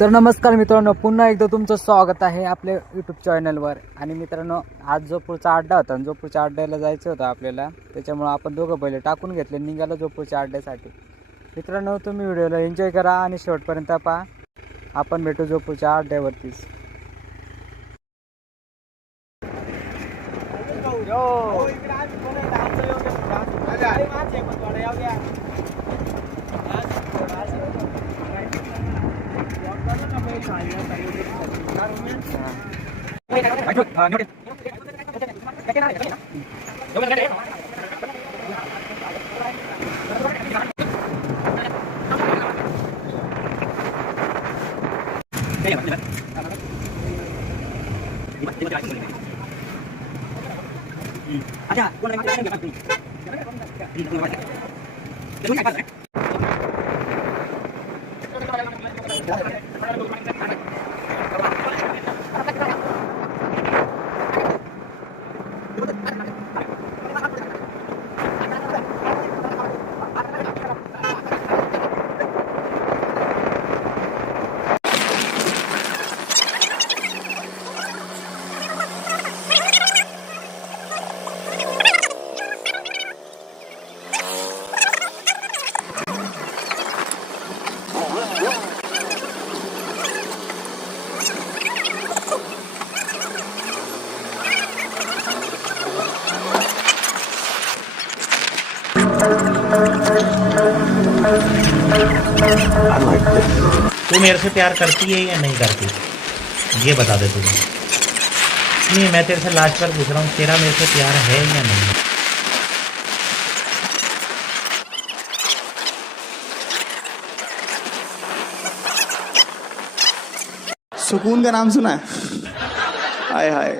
तर नमस्कार मित्रांनो, पुन्हा एकदा तुमचं स्वागत आहे आपल्या यूट्यूब चॅनलवर। आणि मित्रांनो, आज जोपूरचा अड्डा होता आणि जोपूरच्या अड्ड्याला जायचं होतं आपल्याला, त्याच्यामुळे आपण दोघं बैल टाकून घेतले, निघालो जोपूरच्या अड्ड्यासाठी। मित्रांनो, तुम्ही व्हिडिओला एन्जॉय करा आणि शेवटपर्यंत पहा। आपण भेटू जोपूरच्या अड्ड्यावरतीच। तू मेरे से प्यार करती है या नहीं करती, ये बता दे तुझे। नहीं, मैं तेरे से लास्ट बार पूछ रहा हूँ, तेरा मेरे से प्यार है या नहीं। सुकून का नाम सुना है? हाय हाय,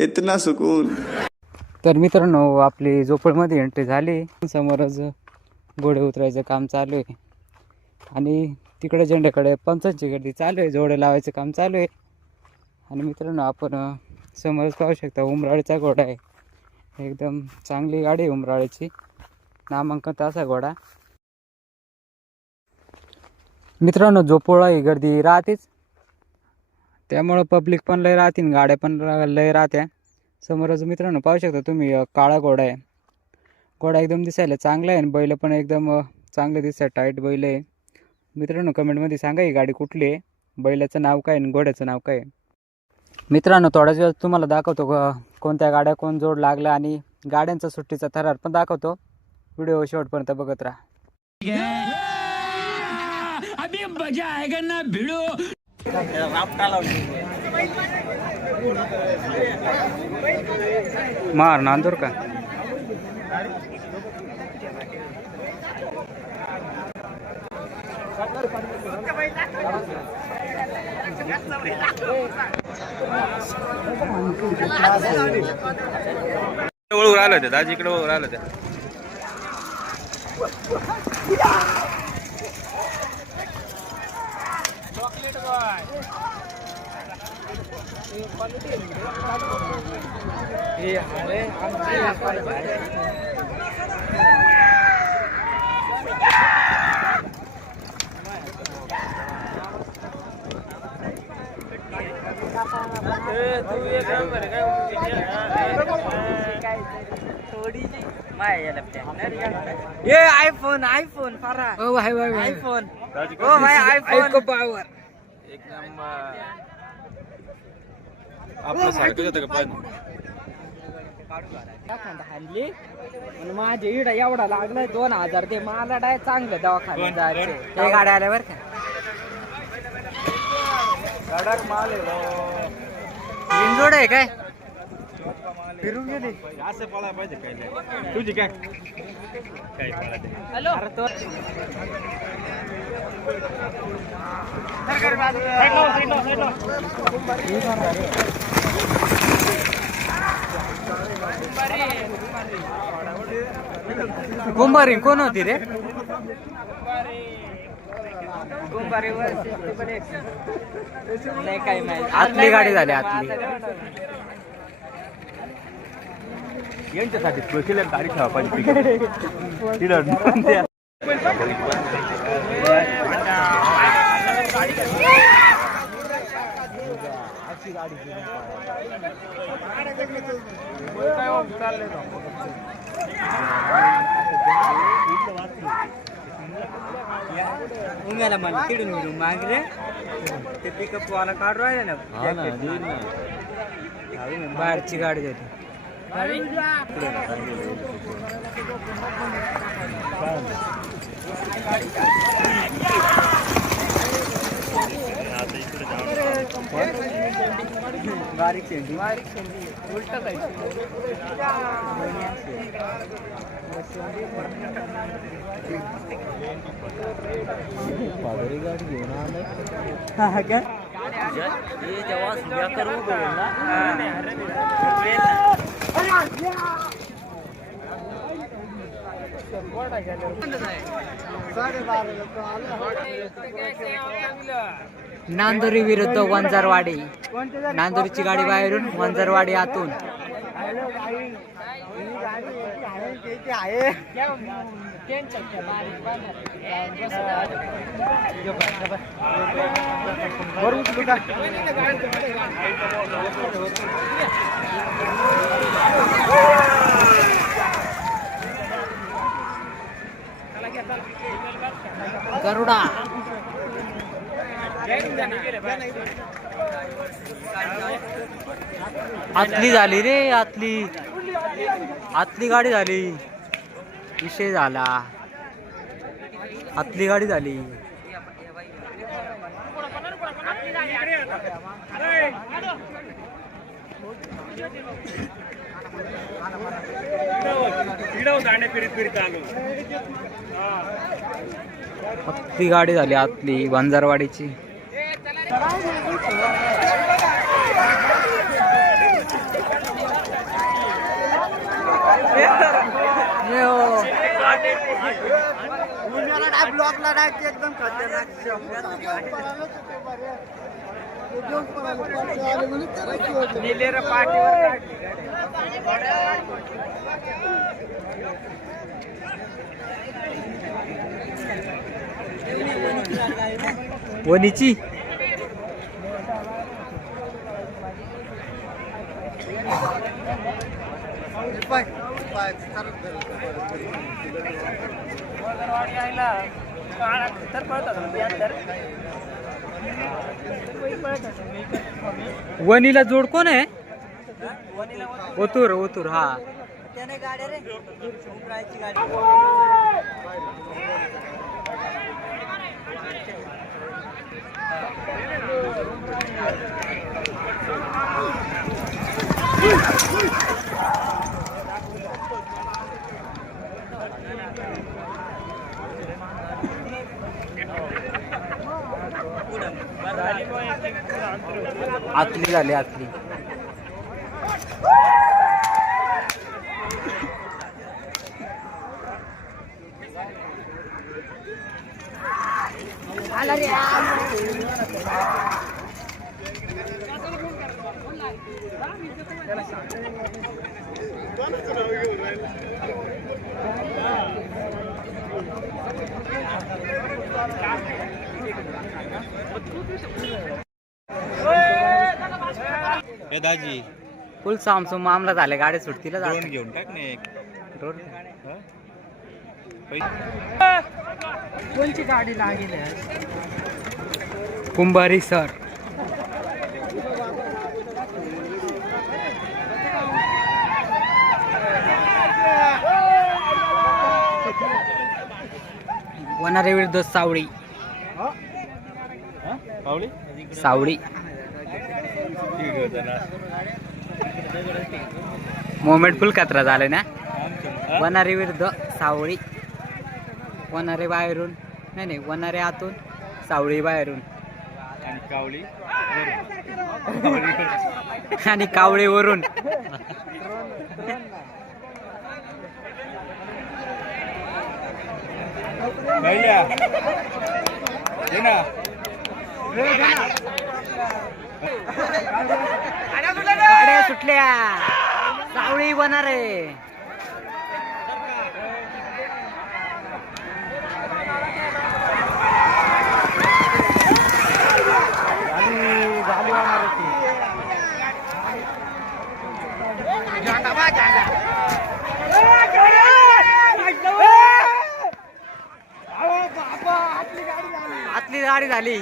इतना सुकून। तर मित्रांनो, आपली जोपूरमध्ये एंट्री झाली। समोरच घोडे उतरायचं काम चालू आहे आणि तिकडे झेंड्याकडे पंचांची गर्दी चालू आहे, जोडे लावायचं काम चालू आहे। आणि मित्रांनो, आपण समोरच पाहू शकता, उमराळीचा घोडा आहे। एकदम चांगली गाडी आहे उमराळीची, नामांकित असा घोडा। मित्रांनो, जोपोळा ही गर्दी राहतेच, त्यामुळं पब्लिक पण लय राहते, गाड्या पण लय राहत्या। समोरच मित्रांनो पाहू शकता तुम्ही, काळा घोडा आहे। घोडा एकदम दिसायला चांगला आहे आणि बैल पण एकदम चांगले दिसतात, टाईट बैल आहे। मित्रांनो, कमेंटमध्ये सांगा ही गाडी कुठली आहे, बैलाचं नाव काय आणि घोड्याचं नाव काय। मित्रांनो, थोड्याच वेळ तुम्हाला दाखवतो कोणत्या गाड्या कोण जोड लागला आणि गाड्यांचा सुट्टीचा थरार पण दाखवतो। व्हिडिओ शेवटपर्यंत बघत राहा। अभी मजा आएगा ना भिड़ो। मार नांदूर का वळू राहिलं होते दाजी, इकडे वळू राहिलं होते। ये आईफोन आईफोन फारा ओ भाई भाई आईफोन ओ भाई आईफोन को पावर एक नंबर आपलं सारखं होतं का पण हाणली आणि माझे इडा एवढा लागलाय 2000 ते मला डाय चांगलं दवाखान्यात जायचं ते गाड्या आल्या बरं का कडक माल आहे बिनजोड आहे काय फिरून गेली असं पळायला पाहिजे काय तुझी काय काय पळायचे। हॅलो अरे तो कुंभारी कोण होती रे? नाही काय माहिती आतली गाडी झाली आतली। यांच्यासाठी स्पेशल गाडी ठेवा पाहिजे। उम्याला मला तिडून मिळून मागरे ते पिकअप वाला काढू राहिले ना बाहेरची गाडी जाते बारीक शेंडी उलट गाडी घेऊन आलाय का जेव्हा सुद्धा करू नांदुरी विरुद्ध वंजारवाडी. नांदुरीची गाडी बाहेरून, वंजारवाडी आतून. गरुडा आतली झाली रे, आतली गाडी झाली, विषय झाला, आतली गाडी झाली. आतली गाडी झाली, आतली वंजारवाडीची. ब्लॉकला एकदम वनीची वनीला जोड कोण आहे? ओतूर, ओतूर. हा आतली झाली, आतली. दाजी फुल सामसूम मामला झाला, गाडी सुटतीला ड्रोन घेऊन टाक ना एक. ड्रोन कोणची गाडी लागेल? कुंभारी सर. वनारे विरुद्ध सावळी. सावळी मोमेंट फुल कचरा झालाय ना. वनारे विरुद्ध सावळी. वनारे बाहेरून, नाही वनारे आतून, सावळी बाहेरून आणि कावळे वरून. गाड्या सुटल्या, सावळी वनारे. झाली आतली गाडी झाली,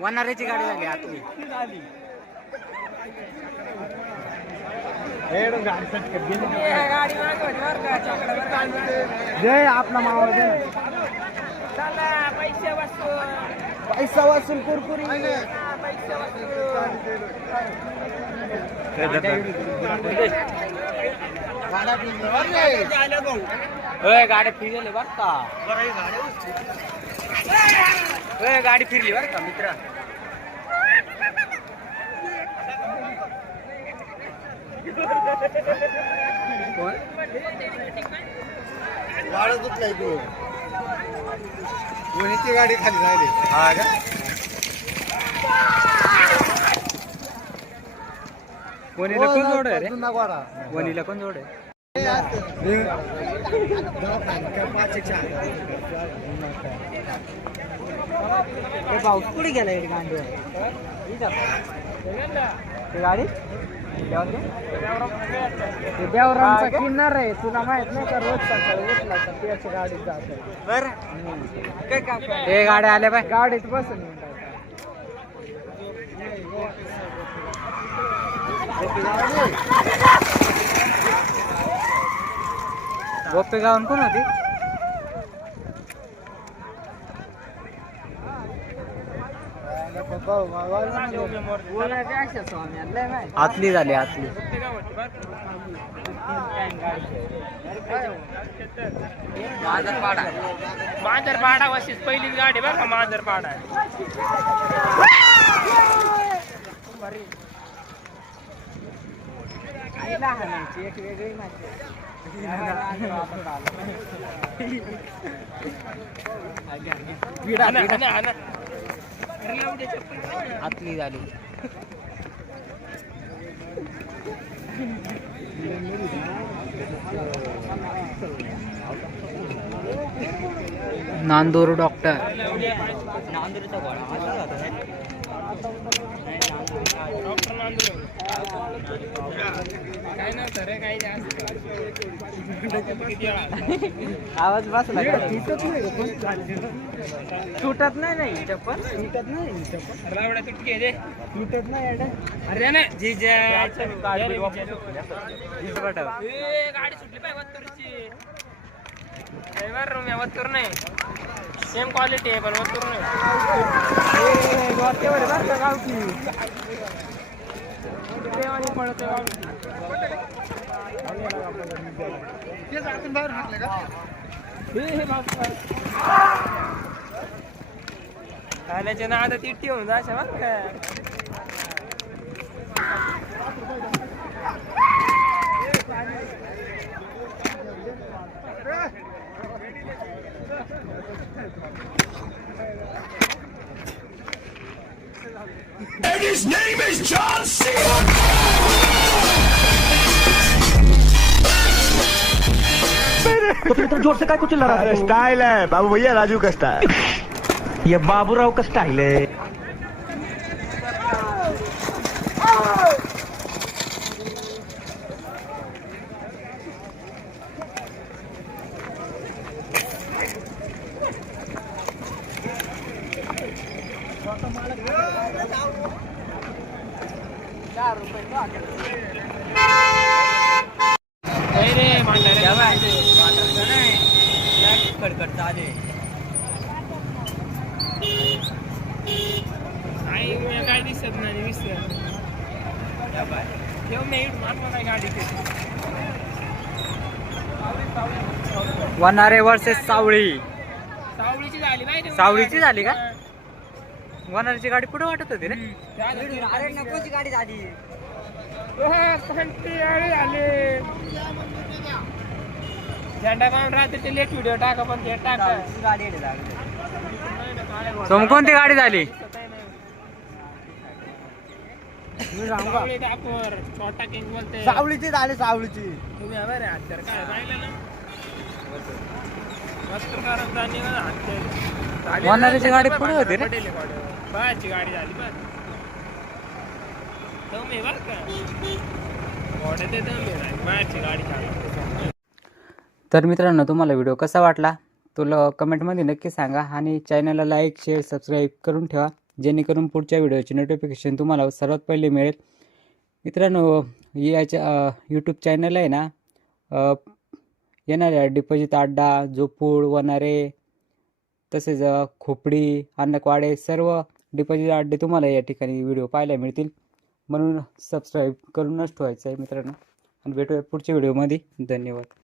वनाऱ्याची गाडी झाली आतली. जय आपला मावा दे पैसा वसूल कुरकुरी गाडी फिरली बर का, गाडी फिरली बर का मित्र. कोणीची गाडी खाली झाली. हा का? वनीला कोण जोड आहे रे? वनीला कोण जोड आहे? पाऊस कुठे गेला गांडी गाडी देवरामचा किन्नर आहे, तुला माहित नाही का? रोज सकाळी उठला तर त्याची गाडीत जात बर. हे गाड्या आल्या बाय, गाडीत बसून गोपे गावून कोण होती? आतली झाली आतली. मांजरपाडा वशीच पहिली गाडी बरं का, मांजरपाडा एक वेगळी आतली झाली. नांदूर डॉक्टर आवाज बसला का? सुटत नाही नाही चप्पल, सुटत नाही चप्पल, रावड्या तुटके रे, सुटत नाही. अरे ना जीजा गाडी सुटली पाहिजे वत्तूरची. ड्रायव्हर रूम आहे, वत्तूर नाही. सेम क्वालिटी आहे पण वत्तूर नाही. खाण्याच्या ना आता तिट्टी होऊन जाशा बघ का. And his name is John Cena. तो जोर से काय कुछ चिल्ला रहा है? स्टाइल है बाबू भैया, राजू का स्टाइल. ये बाबूराव का स्टाइल है. कडकड चाले काय दिसत नाही दिसत गाडी. वनारे वर्सेस सावळी. सावळीची झाली माहिती, सावळीची झाली का? वनाऱ्याची गाडी पुढे वाटत होती रे. अरे नकोची गाडी झाली. झाली झेंडा काढून राहते ते लेट व्हिडिओ टाका, पण ते टाका गाडी सोम कोणती गाडी झाली? छोटा किंग बोलते. सावळीची झाली, सावळीची. तुम्ही हवे रे हत्यार काय पाहिलं ना, पत्रकारात जाणे हत्यार. वनाऱ्याची गाडी पुढे होती रे. बाळाची गाडी झाली बस. तुम्ही बर का घोड्यात तुम्ही बाळाची गाडी झाली. तर मित्रांनो, तुम्हाला व्हिडिओ कसा वाटला तो कमेंटमध्ये नक्की सांगा आणि चॅनलला लाईक शेअर सबस्क्राईब करून ठेवा, जेणेकरून पुढच्या व्हिडिओची नोटिफिकेशन तुम्हाला सर्वात पहिले मिळेल. मित्रांनो, याच्या यूट्यूब चॅनल आहे ना, येणाऱ्या डिपॉझिट अड्डा, जोपूळ, वनारे, तसेच खोपडी, अन्नकवाडे सर्व डिपॉझिट अड्डे तुम्हाला या ठिकाणी व्हिडिओ पाहायला मिळतील. म्हणून सबस्क्राईब करूनच ठेवायचं आहे मित्रांनो. आणि भेटूया पुढच्या व्हिडिओमध्ये. धन्यवाद.